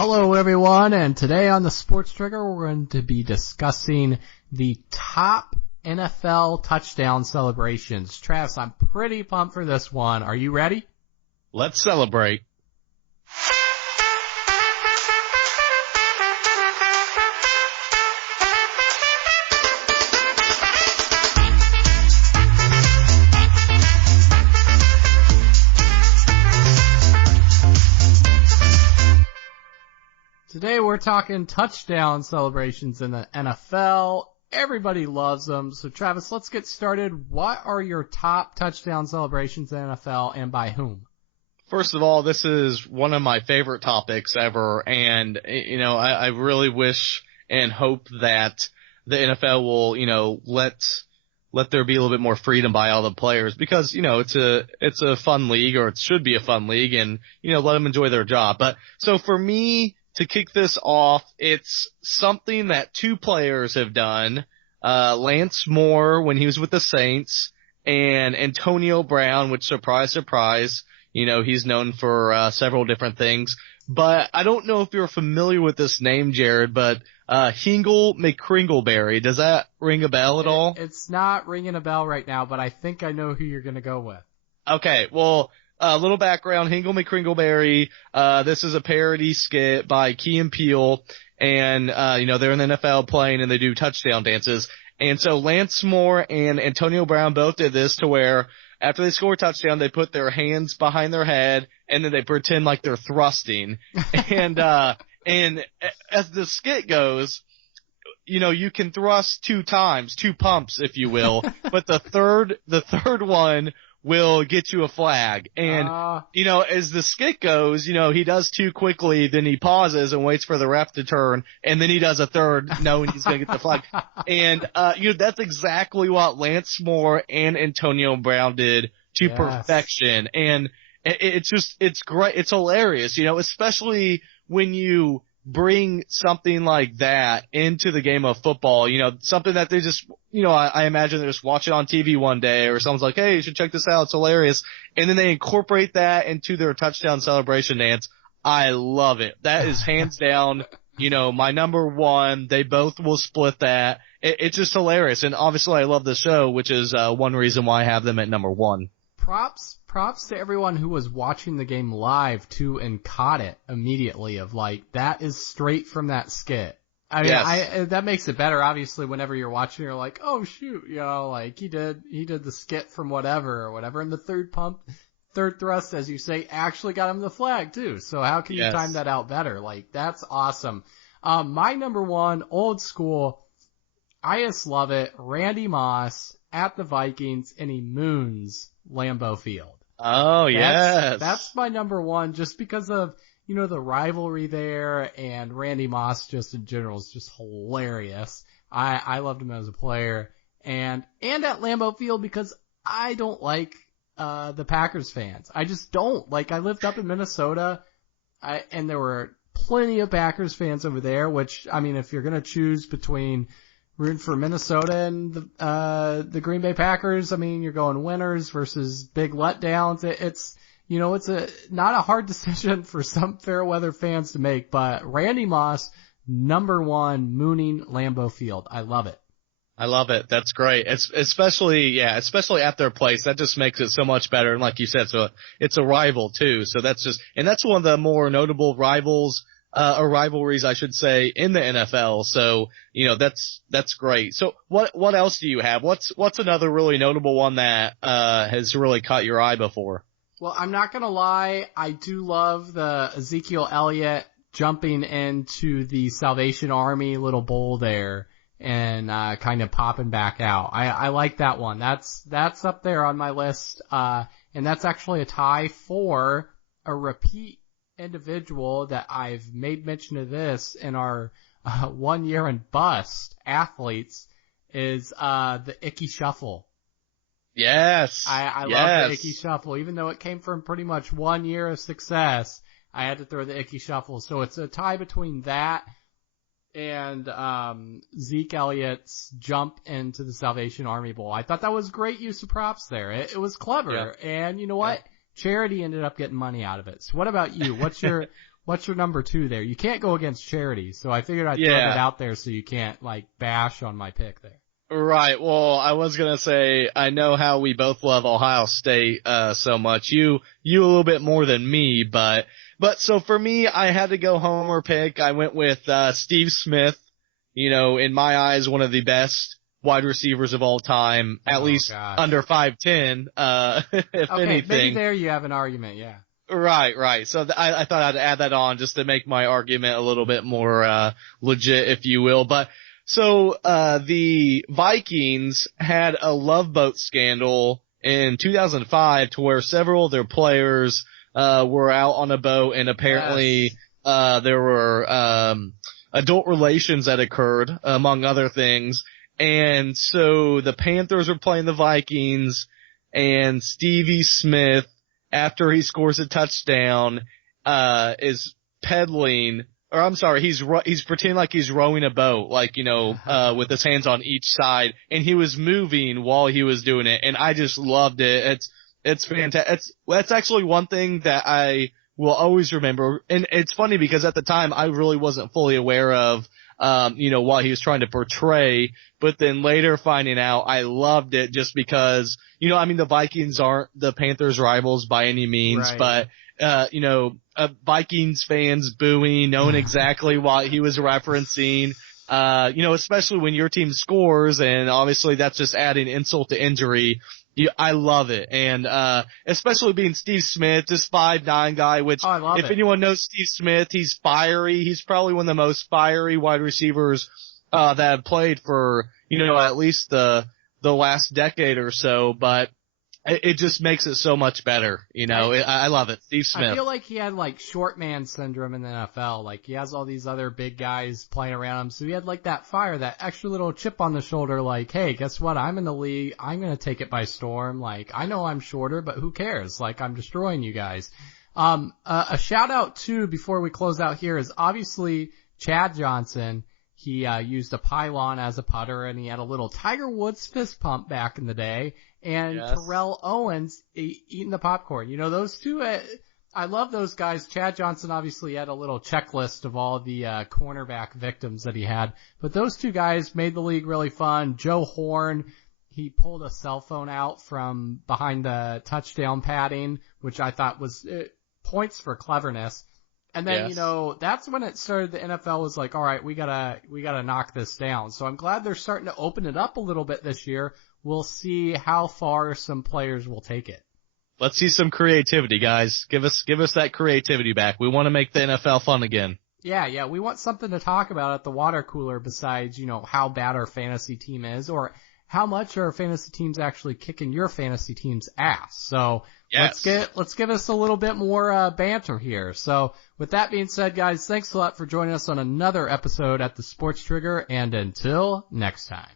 Hello everyone, and today on the Sports Trigger we're going to be discussing the top NFL touchdown celebrations. Travis, I'm pretty pumped for this one. Are you ready? Let's celebrate. Today we're talking touchdown celebrations in the NFL. Everybody loves them. So Travis, let's get started. What are your top touchdown celebrations in the NFL and by whom? First of all, this is one of my favorite topics ever, and, I really wish and hope that the NFL will, let there be a little bit more freedom by all the players because, it's a fun league, or it should be a fun league, and, let them enjoy their job. But, so for me, to kick this off, it's something that two players have done. Lance Moore when he was with the Saints, and Antonio Brown, which, surprise, surprise, he's known for several different things. But I don't know if you're familiar with this name, Jared, but Hingle McCringleberry. Does that ring a bell at all? It's not ringing a bell right now, but I think I know who you're going to go with. Okay, well, a little background, Hingle McCringleberry, this is a parody skit by Key and Peele, and, they're in the NFL playing and they do touchdown dances. And so Lance Moore and Antonio Brown both did this to where after they score a touchdown, they put their hands behind their head and then they pretend like they're thrusting. and as the skit goes, you can thrust two times, two pumps, if you will, but the third one will get you a flag. And, as the skit goes, he does two quickly, then he pauses and waits for the ref to turn, and then he does a third knowing he's going to get the flag. And, that's exactly what Lance Moore and Antonio Brown did to perfection. And it's great. It's hilarious, especially when you bring something like that into the game of football, something that they just, I imagine they just watch it on TV one day or someone's like, hey, you should check this out. It's hilarious. And then they incorporate that into their touchdown celebration dance. I love it. That is hands down, my number one. They both will split that. It's just hilarious. And obviously I love the show, which is one reason why I have them at number one. Props to everyone who was watching the game live too and caught it immediately of like, that is straight from that skit. I mean, yes. That makes it better, obviously, whenever you're watching, you're like, oh shoot, like he did the skit from whatever, and the third thrust, as you say, actually got him the flag too. So how can you time that out better? Like, that's awesome. My number one, old school, I just love it. Randy Moss at the Vikings and he moons Lambeau Field. Oh, yes. That's my number one just because of, the rivalry there, and Randy Moss just in general is just hilarious. I loved him as a player. And at Lambeau Field because I don't like, the Packers fans. I just don't. Like, I lived up in Minnesota, and there were plenty of Packers fans over there, which, I mean, if you're gonna choose between rooting for Minnesota and the Green Bay Packers, I mean, you're going winners versus big letdowns. It's not a hard decision for some fair weather fans to make, but Randy Moss, number one, mooning Lambeau Field. I love it. I love it. That's great. Especially at their place. That just makes it so much better. And like you said, so it's a rival too. So that's one of the more notable rivals, or rivalries, I should say, in the NFL. So, that's great. So what else do you have? What's another really notable one that, has really caught your eye before? Well, I'm not gonna lie. I do love the Ezekiel Elliott jumping into the Salvation Army little bowl there and, kind of popping back out. I like that one. That's up there on my list. And that's actually a tie for a repeat individual that I've made mention of this in our 1 year and bust athletes is the Ickey Shuffle. Yes. I love the Ickey Shuffle. Even though it came from pretty much 1 year of success, I had to throw the Ickey Shuffle. So it's a tie between that and Zeke Elliott's jump into the Salvation Army Bowl. I thought that was great use of props there. It was clever. Yeah. And you know what? Yeah. Charity ended up getting money out of it. So what about you? What's what's your number 2 there? You can't go against Charity, so I figured I'd throw that out there so you can't like bash on my pick there. Right. Well, I was gonna say, I know how we both love Ohio State, so much. You a little bit more than me, but so for me, I had to go homer pick. I went with, Steve Smith. You know, in my eyes, one of the best wide receivers of all time, at least under 5'10", if anything. Maybe there you have an argument, yeah. Right. So I thought I'd add that on just to make my argument a little bit more, legit, if you will. But, so, the Vikings had a Love Boat scandal in 2005 to where several of their players, were out on a boat and apparently, there were, adult relations that occurred, among other things. And so the Panthers were playing the Vikings, and Stevie Smith, after he scores a touchdown, is pedaling, or I'm sorry, he's pretending like he's rowing a boat, like, you know, with his hands on each side, and he was moving while he was doing it, and I just loved it. It's fantastic. That's actually one thing that I will always remember, and it's funny because at the time I really wasn't fully aware of, you know, what he was trying to portray, but then later finding out, I loved it just because, you know, I mean, the Vikings aren't the Panthers' rivals by any means, but, you know, Vikings fans booing, knowing exactly what he was referencing, you know, especially when your team scores, and obviously that's just adding insult to injury. I love it. And, especially being Steve Smith, this 5'9" guy, which, if anyone knows Steve Smith, he's fiery. He's probably one of the most fiery wide receivers, that have played for, you know, at least the last decade or so, but it just makes it so much better. You know, I love it. Steve Smith. I feel like he had like short man syndrome in the NFL. Like he has all these other big guys playing around him. So he had like that fire, that extra little chip on the shoulder. Like, hey, guess what? I'm in the league. I'm going to take it by storm. Like, I know I'm shorter, but who cares? Like, I'm destroying you guys. A shout out too, before we close out here, is obviously Chad Johnson. He, used a pylon as a putter, and he had a little Tiger Woods fist pump back in the day. And Terrell Owens eating the popcorn. You know, those two, I love those guys. Chad Johnson obviously had a little checklist of all the cornerback victims that he had. But those two guys made the league really fun. Joe Horn, he pulled a cell phone out from behind the touchdown padding, which I thought was points for cleverness. And then, you know, that's when it started. The NFL was like, all right, we gotta knock this down. So I'm glad they're starting to open it up a little bit this year. We'll see how far some players will take it. Let's see some creativity, guys. Give us that creativity back. We want to make the NFL fun again. Yeah. We want something to talk about at the water cooler besides, you know, how bad our fantasy team is, or how much our fantasy team's actually kicking your fantasy team's ass. So let's give us a little bit more banter here. So with that being said, guys, thanks a lot for joining us on another episode at the Sports Trigger, and until next time.